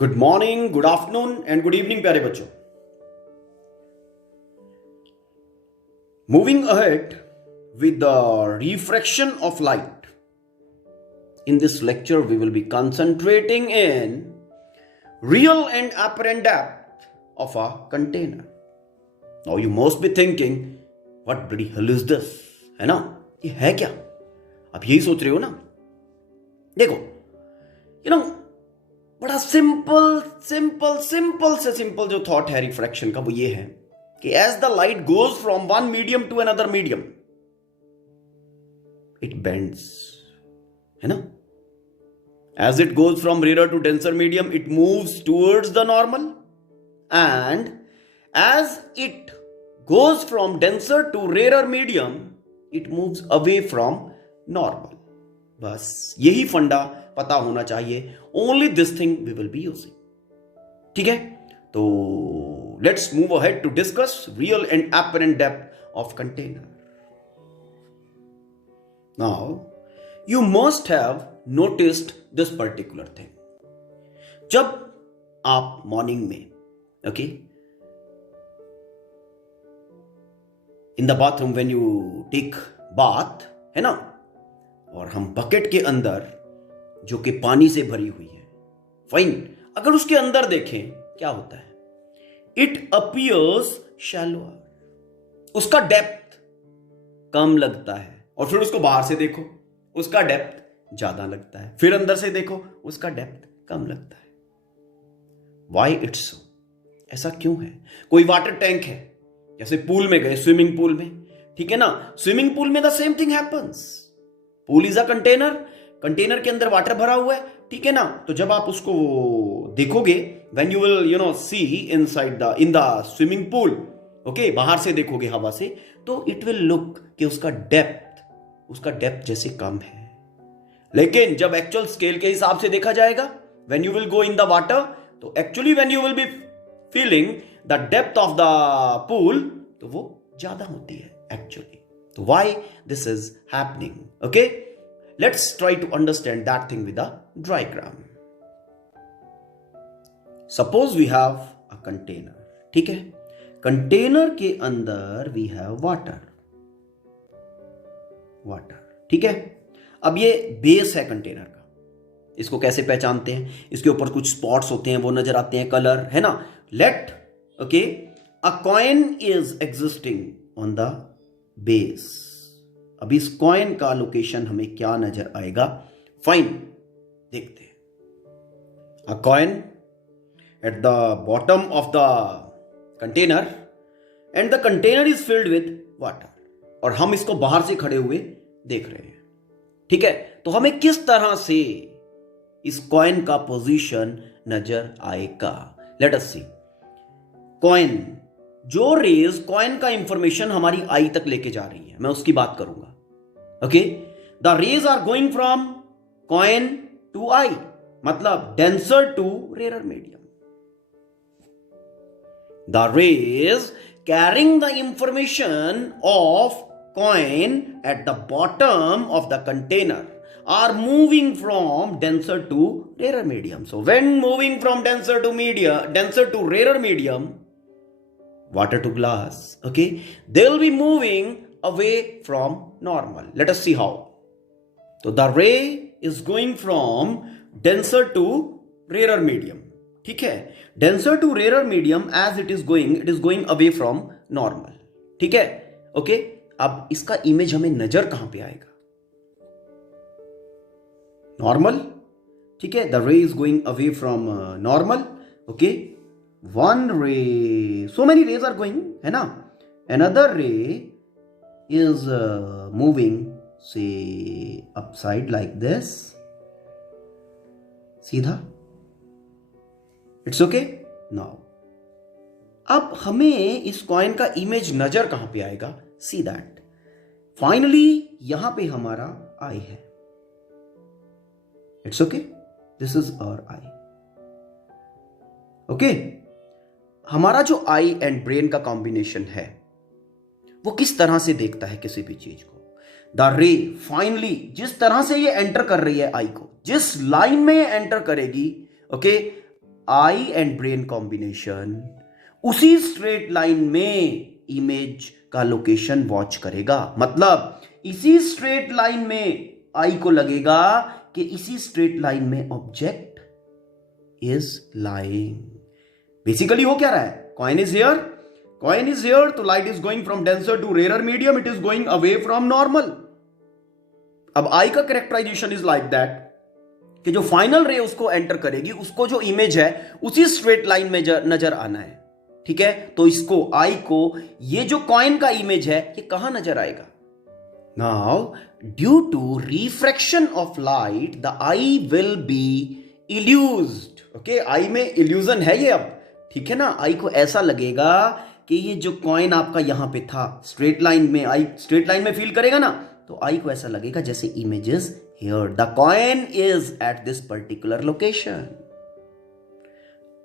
Good morning, good afternoon and good evening प्यारे बच्चों। Moving ahead with the refraction of light. In this lecture, we will be concentrating in real and apparent depth of a container. Now you must be thinking, what bloody hell is this? है ना, ये है क्या? आप यही सोच रहे हो ना? देखो, बड़ा सिंपल जो थॉट है रिफ्रैक्शन का वो ये है कि as the light goes from one medium to another medium it bends, है ना? As it goes from rarer to denser medium, it moves towards the normal, and as it goes from denser to rarer medium, it moves away from normal. बस यही फंडा पता होना चाहिए. Only this thing we will be using. ठीक है? तो let's move ahead to discuss real and apparent depth of container. Now, you must have noticed this particular thing. जब आप मॉर्निंग में in the bathroom when you take bath, है ना, और हम बकेट के अंदर जो कि पानी से भरी हुई है, फाइन, अगर उसके अंदर देखें क्या होता है, इट अपीयर्स शैलोअर, उसका डेप्थ कम लगता है. और फिर उसको बाहर से देखो, उसका डेप्थ ज्यादा लगता है. फिर अंदर से देखो, उसका डेप्थ कम लगता है. Why it's so? ऐसा क्यों है? कोई वाटर टैंक है, जैसे पूल में गए, स्विमिंग पूल में, ठीक है ना, स्विमिंग पूल में the same thing happens. Pool is a container, container के अंदर वाटर भरा हुआ है, ठीक है ना. तो जब आप उसको देखोगे, when you will see inside the in the swimming pool, okay, बाहर से देखोगे हवा से, तो इट विल लुक कि उसका डेप्थ जैसे कम है. लेकिन जब एक्चुअल स्केल के हिसाब से देखा जाएगा, when you will go in the water, तो actually when you will be feeling the depth of the pool, तो वो ज्यादा होती है एक्चुअली. तो why this is happening? Okay, let's try to understand that thing with a diagram. Suppose we have a container, ठीक है. Container के अंदर वी हैव वाटर, ठीक है. अब ये बेस है कंटेनर का. इसको कैसे पहचानते हैं? इसके ऊपर कुछ स्पॉट्स होते हैं, वो नजर आते हैं, कलर, है ना. Let a coin is existing on the base. अब इस कॉइन का लोकेशन हमें क्या नजर आएगा? फाइन, देखते हैं. अ coin at the bottom of the container and the container is filled with water. और हम इसको बाहर से खड़े हुए देख रहे हैं, ठीक है. तो हमें किस तरह से इस कॉइन का पोजीशन नजर आएगा? लेट अस सी. कॉइन, जो रेज कॉइन का इंफॉर्मेशन हमारी आई तक लेके जा रही है, मैं उसकी बात करूंगा. Okay, the rays are going from coin to eye, मतलब denser to rare medium. The rays carrying the information of coin at the bottom of the container are moving from denser to rarer medium. So when moving from denser to rarer medium, water to glass, okay, they'll be moving away from normal. Let us see how. So the ray is going from denser to rarer medium, ठीक है. Denser to rare medium, as it is going away from normal, ठीक है. Okay, अब इसका image हमें नजर कहां पे आएगा? नॉर्मल, ठीक है. The ray is going away from normal. Okay, one ray, so many rays are going, है ना. अनदर रे इज मूविंग से अपसाइड लाइक दिस, सीधा. It's okay. नाउ अब हमें इस कॉइन का इमेज नजर कहां पे आएगा? See that. फाइनली यहां पे हमारा आई है. It's okay, this is our eye. Okay, हमारा जो आई एंड ब्रेन का कॉम्बिनेशन है वो किस तरह से देखता है किसी भी चीज को? द रे फाइनली जिस तरह से ये एंटर कर रही है आई को, जिस लाइन में ये एंटर करेगी, okay, I and brain combination उसी स्ट्रेट लाइन में इमेज का लोकेशन वॉच करेगा। मतलब इसी स्ट्रेट लाइन में आई को लगेगा कि इसी स्ट्रेट लाइन में ऑब्जेक्ट इज लाइंग। बेसिकली हो क्या रहा है, कॉइन इज हियर, तो light is going from denser to rare medium, it is going away from normal. अब आई का कैरेक्टराइजेशन इज लाइक दैट कि जो फाइनल रे उसको एंटर करेगी, उसको जो इमेज है उसी स्ट्रेट लाइन में नजर आना है। ठीक है, तो इसको आई को ये जो कॉइन का इमेज है ये कहां नजर आएगा? Now due to refraction of light the eye will be illused. Okay, eye में इल्यूजन है ये अब। ठीक है ना, आई को ऐसा लगेगा कि ये जो कॉइन आपका यहां पे था स्ट्रेट लाइन में, आई स्ट्रेट लाइन में फील करेगा ना, तो आई को ऐसा लगेगा जैसे image is here, the coin is at this particular location.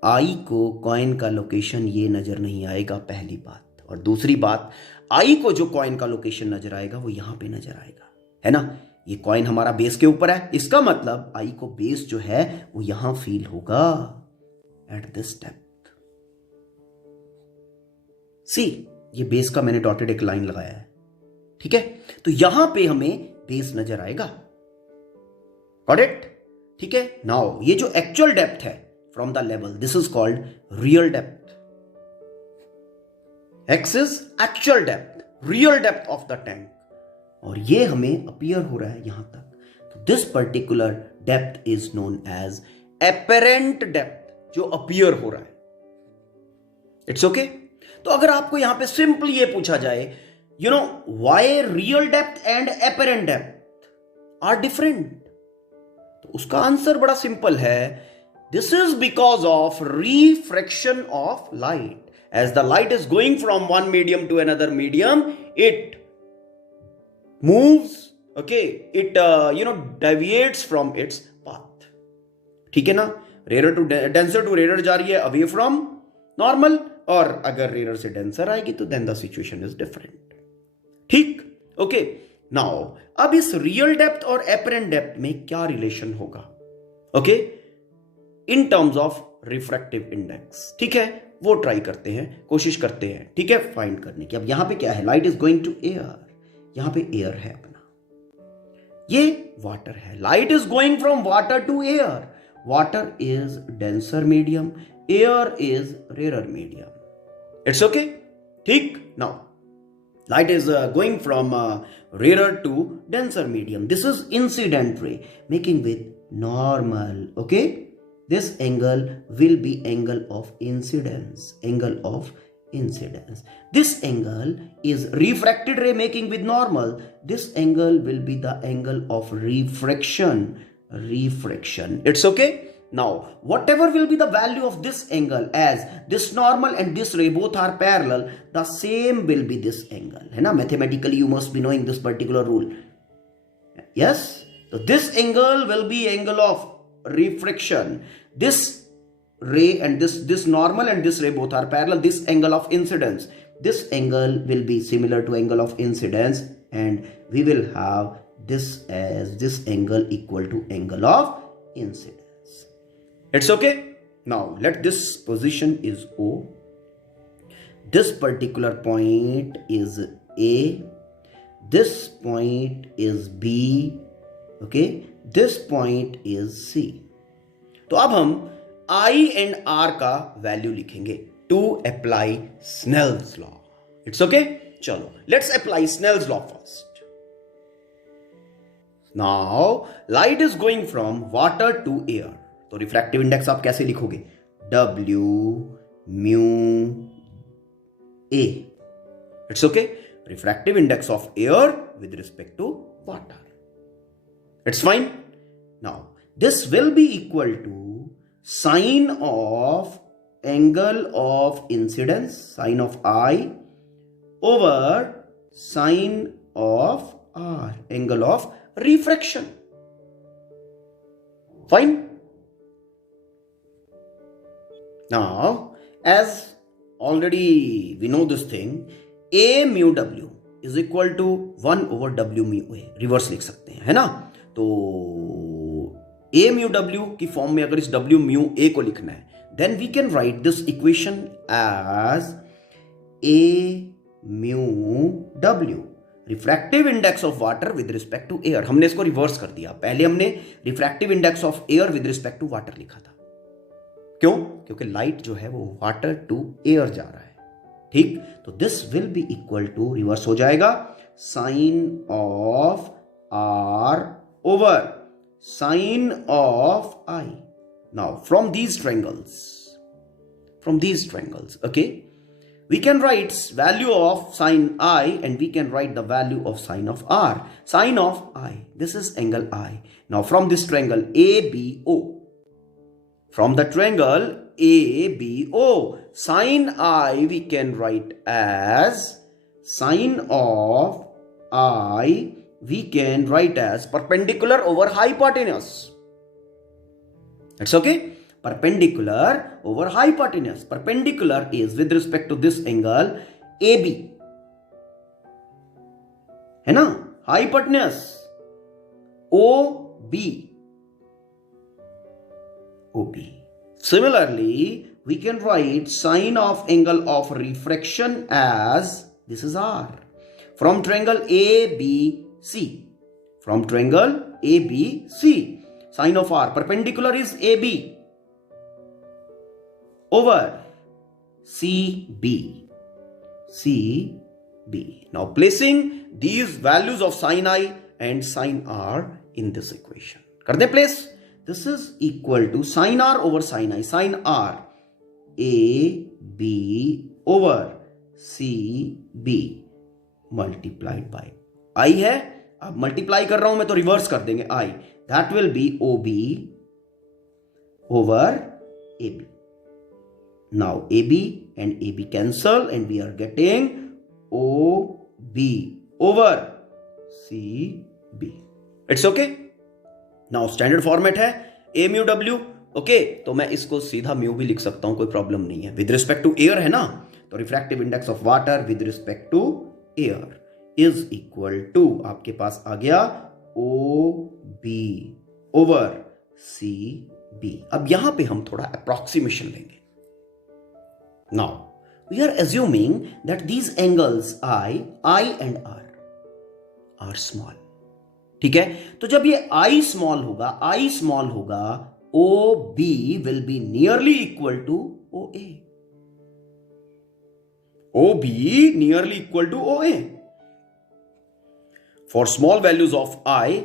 Eye को कॉइन का लोकेशन ये नजर नहीं आएगा, पहली बात। और दूसरी बात, आई को जो कॉइन का लोकेशन नजर आएगा वो यहां पे नजर आएगा, है ना। ये कॉइन हमारा बेस के ऊपर है, इसका मतलब आई को बेस जो है वो यहां फील होगा एट दिस डेप्थ। सी, ये बेस का मैंने डॉटेड एक लाइन लगाया है। ठीक है, तो यहां पे हमें बेस नजर आएगा। Got it? ठीक है, नाउ ये जो एक्चुअल डेप्थ है from the level, this is called real depth. X is actual depth, real depth of the tank, और ये हमें अपीयर हो रहा है यहां तक। तो this particular depth is known as apparent depth, जो अपीयर हो रहा है। It's okay. तो अगर आपको यहां पे सिंपली ये पूछा जाए, you know why real depth and apparent depth are different, तो उसका आंसर बड़ा सिंपल है। This is because of refraction of light. As the light is going from one medium to another medium, it moves, okay, it deviates from its path। ठीक है ना, rare to denser to rare जा रही है, away from normal, और अगर rare से denser आएगी तो then the situation is different. ठीक, ओके। नाउ अब इस रियल डेप्थ और एपरेंट डेप्थ में क्या रिलेशन होगा? Okay, in terms of refractive index. ठीक है, वो ट्राई करते हैं, कोशिश करते हैं, ठीक है, फाइंड करने की। अब यहां पे क्या है, light is going to air, यहां पे एयर है अपना, ये वाटर है। Light is going from water to air, water is denser medium, air is rare medium. It's okay. ठीक, now light is going from rarer to denser medium. This is incident ray making with normal. Okay, this angle will be angle of incidence, angle of incidence. This angle is refracted ray making with normal. This angle will be the angle of refraction. It's okay. Now whatever will be the value of this angle, as this normal and this ray both are parallel, the same will be this angle, है ना। mathematically you must be knowing this particular rule. Yes, so this angle will be angle of refraction. This ray and this normal and this ray both are parallel, this angle of incidence, this angle will be similar to angle of incidence, and we will have this as this angle equal to angle of incidence. It's okay. Now let this position is O, this particular point is A, this point is B, okay, this point is C. तो अब हम I and R का value लिखेंगे to apply Snell's law. It's okay. चलो let's apply Snell's law first. Now light is going from water to air, तो refractive index आप कैसे लिखोगे? W mu A. It's okay. Refractive index of air with respect to water, it's fine. Now this will be equal to sine of angle of incidence, sine of I over sine of R, angle of refraction. Fine. Now, as already we know this thing, A mu W is equal to 1 over W mu A, reverse लिख सकते हैं, है ना। तो A mu W की form में अगर इस W mu A को लिखना है then we can write this equation as A mu W, refractive index of water with respect to air. हमने इसको रिवर्स कर दिया, पहले हमने refractive index of air with respect to water लिखा था। क्यों? क्योंकि लाइट जो है वो वाटर टू एयर जा रहा है, ठीक। तो this will be equal to, reverse हो जाएगा, sine of R over sine of I. Now from these triangles, okay, we can write value of sine I and we can write the value of sine of R. Sine of I, this is angle I. Now from this triangle ABO, from the triangle ABO, sine I we can write as sine of I we can write as perpendicular over hypotenuse. That's okay. Perpendicular over hypotenuse. Perpendicular is with respect to this angle AB, है ना, hypotenuse OB. Similarly, we can write sine of angle of refraction as, this is R, from triangle ABC. From triangle ABC, sine of R, perpendicular is AB over CB. Now placing these values of sine I and sine R in this equation, कर दे place. This is equal to sine R over sine I, sine R AB over CB multiplied by I है, अब multiply कर रहा हूं मैं तो reverse कर देंगे I, that will be OB over AB. Now AB and AB cancel and we are getting OB over CB. It's okay. Now standard format है A mu W. Okay, तो मैं इसको सीधा म्यू भी लिख सकता हूं, कोई प्रॉब्लम नहीं है। विद रिस्पेक्ट टू एयर है ना, तो refractive index of water with respect to air is equal to, आपके पास आ गया OB over CB। अब यहां पे हम थोड़ा अप्रोक्सीमेशन लेंगे। Now, we are assuming that these angles I and R are small. ठीक है, तो जब ये I small होगा, OB will be nearly equal to OA. OB nearly equal to OA. For small values of I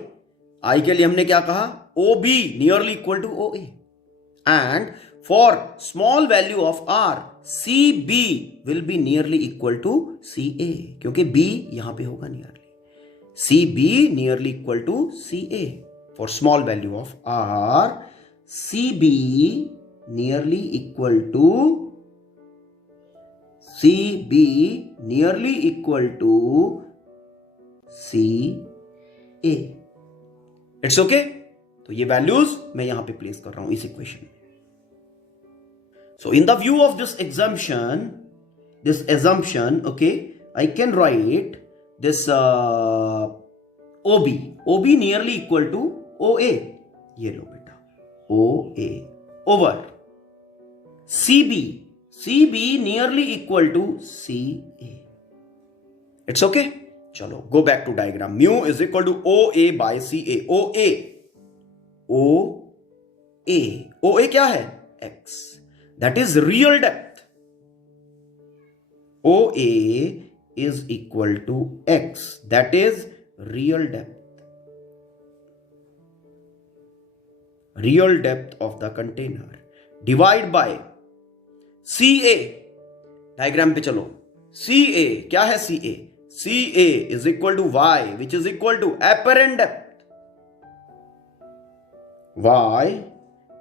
के लिए हमने क्या कहा? OB nearly equal to OA. And for small value of R, CB will be nearly equal to CA, क्योंकि B यहां पे होगा nearly. CB nearly equal to CA. For small value of R, CB nearly equal to CA. It's okay. तो ये values मैं यहां पे place कर रहा हूं इस इक्वेशन में। So in the view of this assumption, okay, I can write this OB nearly equal to OA, ये लो बेटा, OA over CB nearly equal to CA. It's okay. चलो go back to diagram. Mu is equal to OA by CA. OA क्या है? X. That is real depth. OA is equal to X. That is real depth. Real depth of the container. Divide by CA. Diagram पे चलो. CA क्या है? CA is equal to Y, which is equal to apparent depth. Y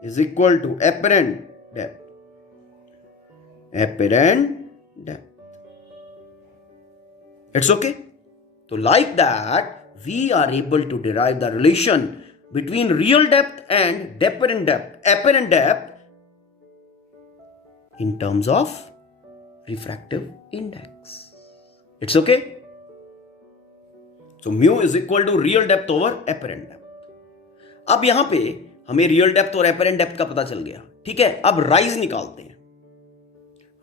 is equal to apparent depth. It's okay. So like that, we are able to derive the relation between real depth and apparent depth in terms of refractive index. It's okay. So mu is equal to real depth over apparent depth. अब यहां पे हमें real depth और apparent depth का पता चल गया। ठीक है, अब राइज निकालते हैं।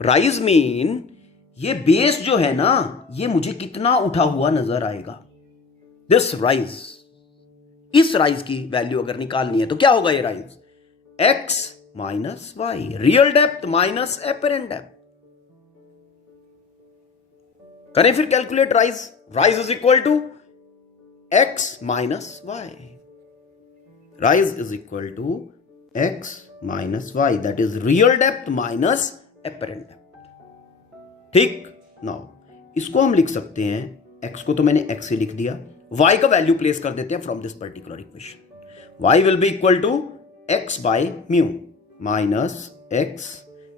राइज मीन ये बेस जो है ना, ये मुझे कितना उठा हुआ नजर आएगा। दिस राइज, इस राइज की वैल्यू अगर निकालनी है तो क्या होगा? ये rise x minus Y, real depth minus apparent depth. करें फिर calculate rise. Rise is equal to x minus Y, rise is equal to x minus Y, that is real depth minus apparent depth. ठीक, now इसको हम लिख सकते हैं, x को तो मैंने x से लिख दिया, y का वैल्यू प्लेस कर देते हैं from this particular equation. y will be equal to x by mu minus x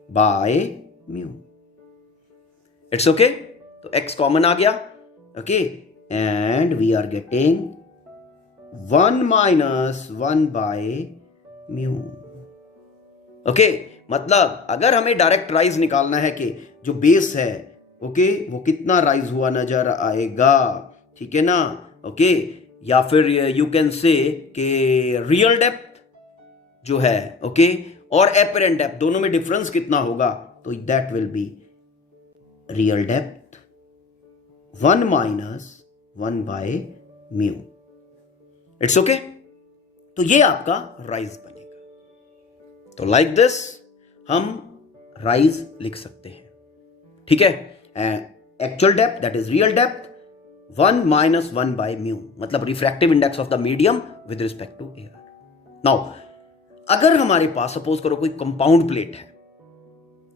by mu. It's okay, तो x कॉमन आ गया। Okay, and we are getting 1 minus 1 by mu. Okay, मतलब अगर हमें direct rise निकालना है कि जो बेस है ओके वो कितना राइज हुआ नजर आएगा, ठीक है ना। ओके, या फिर यू कैन से कि रियल डेप्थ जो है ओके और एपरेंट डेप्थ दोनों में डिफरेंस कितना होगा, तो that will be real depth 1 minus 1 by mu. It's okay, तो ये आपका राइज बनेगा। तो लाइक दिस हम राइज लिख सकते हैं। ठीक है, actual depth that is real depth 1 minus 1 by mu, मतलब refractive index of the medium with respect to air. Now अगर हमारे पास सपोज करो कोई कंपाउंड प्लेट है,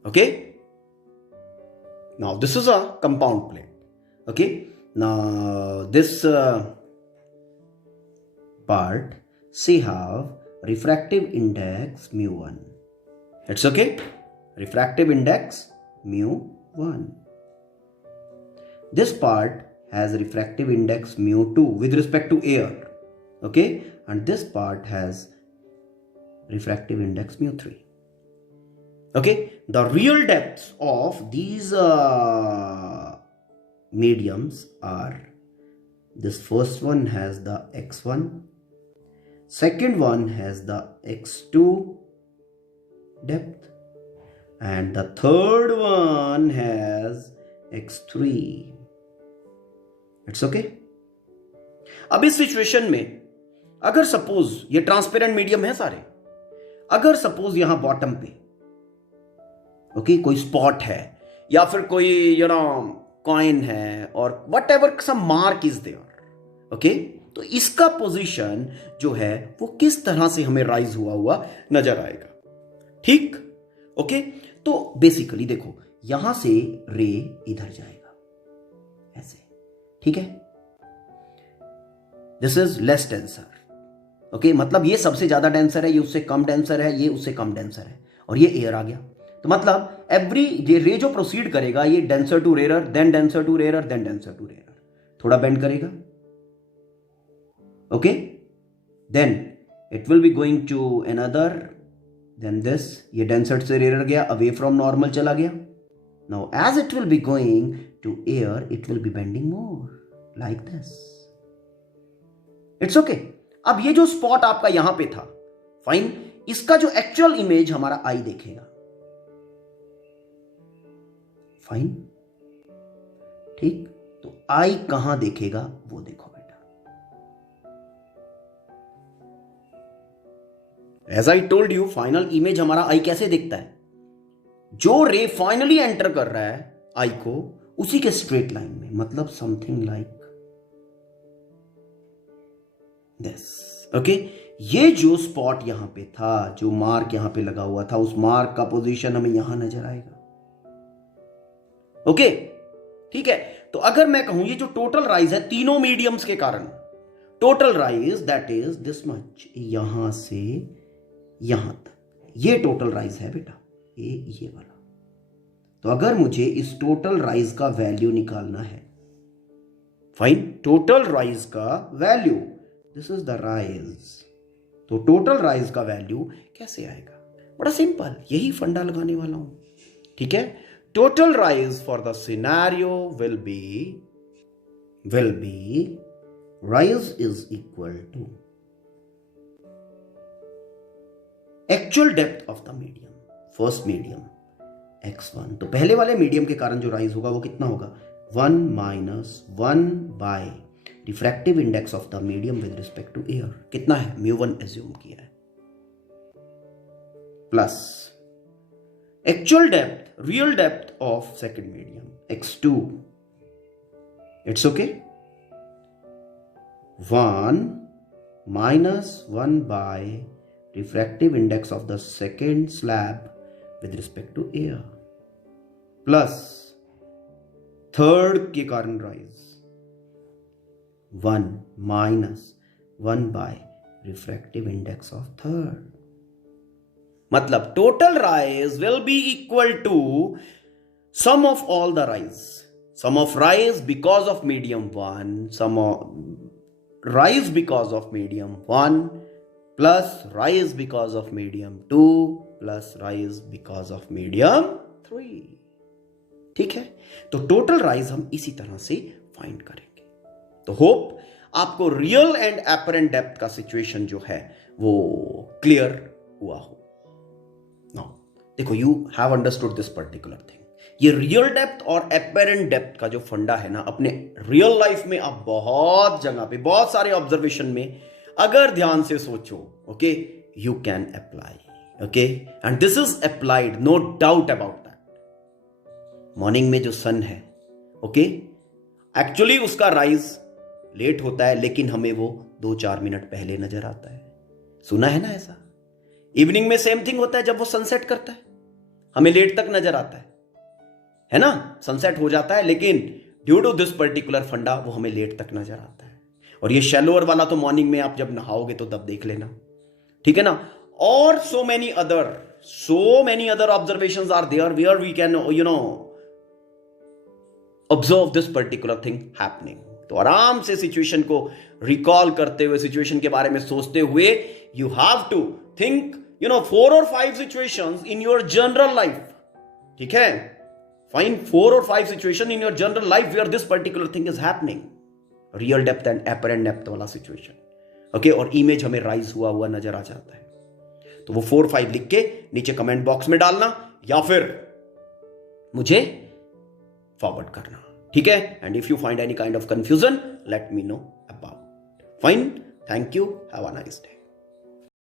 okay, now this is a compound plate, okay, now this part say have refractive index mu1. It's okay, refractive index mu1. This part has refractive index mu2 with respect to air, okay, and this part has refractive index mu3. Okay, the real depths of these mediums are, this first one has the x1, second one has the x2 depth, and the third one has x3. It's okay. अब इस situation में अगर suppose ये transparent medium है सारे, अगर suppose यहां bottom पे ओके कोई स्पॉट है या फिर कोई कॉइन है और whatever some mark is there, okay, तो इसका पोजीशन जो है वो किस तरह से हमें राइज हुआ नजर आएगा। ठीक, ओके, तो बेसिकली देखो यहां से रे इधर जाएगा ऐसे, ठीक है, this is less denser, okay, मतलब ये सबसे ज्यादा डेंसर है, ये उससे कम डेंसर है, ये उससे कम डेंसर है, और ये एयर आ गया। तो मतलब एवरी रे जो प्रोसीड करेगा ये denser to rare, then denser to rare, then denser to rare, थोड़ा बेंड करेगा, okay, then it will be going to another, then this, ये denser से rarer गया, away from normal चला गया। now as it will be going to air it will be bending more like this. it's okay। अब ये जो spot आपका यहां पे था, फाइन, इसका जो एक्चुअल इमेज हमारा आई देखेगा, फाइन, ठीक, तो आई कहां देखेगा वो देखो बेटा। As I told you, final image हमारा आई कैसे दिखता है, जो रे फाइनली एंटर कर रहा है आई को उसी के स्ट्रेट लाइन में, मतलब समथिंग लाइक दिस, ओके। ये जो स्पॉट यहां पे था, जो मार्क यहां पे लगा हुआ था, उस मार्क का पोजीशन हमें यहां नजर आएगा, ओके, ठीक है। तो अगर मैं कहूं ये जो टोटल राइज है तीनों मीडियम्स के कारण, total rise that is this much, यहां से यहां तक, ये टोटल राइज है बेटा, ये वाला। तो अगर मुझे इस टोटल राइज का वैल्यू निकालना है, फाइन, टोटल राइज का value, this is the rise, तो टोटल राइज का वैल्यू कैसे आएगा? बड़ा सिंपल, यही फंडा लगाने वाला हूं, ठीक है। Total rise for the scenario will be rise is equal to actual depth of the medium, first medium x1, तो पहले वाले मीडियम के कारण जो राइज होगा वो कितना होगा 1 minus 1 by refractive index of the medium with respect to air, कितना है μ1 एज्यूम किया है, plus actual depth, real depth of second medium x2, it's okay 1 minus 1 by refractive index of the second slab with respect to air plus third के कारण rise 1 minus 1 by refractive index of third, मतलब total rise will be equal to sum of all the rise, sum of rise because of medium 1, sum of rise because of medium 1 plus rise because of medium 2 plus rise because of medium 3, ठीक है। तो total rise हम इसी तरह से find करेंगे। तो hope आपको रियल एंड एपरेंट डेप्थ का सिचुएशन जो है वो क्लियर हुआ हो। नाउ देखो, you have understood this particular thing. ये रियल डेप्थ और एपेरेंट डेप्थ का जो फंडा है ना, अपने रियल लाइफ में आप बहुत जगह पे, बहुत सारे ऑब्जर्वेशन में अगर ध्यान से सोचो, okay, you can apply, okay, and this is applied, no doubt about that. Morning में जो सन है, ओके, एक्चुअली उसका राइज लेट होता है, लेकिन हमें वो 2-4 मिनट पहले नजर आता है। सुना है ना ऐसा? इवनिंग में सेम थिंग होता है, जब वो सनसेट करता है हमें लेट तक नजर आता है ना, सनसेट हो जाता है, लेकिन ड्यू टू दिस पर्टिकुलर फंडा वो हमें लेट तक नजर आता है। और ये शैलोअर वाला तो मॉर्निंग में आप जब नहाओगे तो तब देख लेना, ठीक है ना। और so many other observations are there where we can observe this particular thing happening. तो आराम से सिचुएशन को रिकॉल करते हुए, सिचुएशन के बारे में सोचते हुए, you have to think 4 or 5 situations in your general life, ठीक है। Find 4 or 5 situation in your general life where this particular thing is happening. Real depth and apparent depth वाला situation. Okay, और image हमें rise हुआ नजर आ जाता है। तो वो 4-5 लिख के नीचे कमेंट बॉक्स में डालना या फिर मुझे फॉरवर्ड करना, ठीक है। And if you find any kind of confusion, let me know about. Fine, thank you, have a nice day.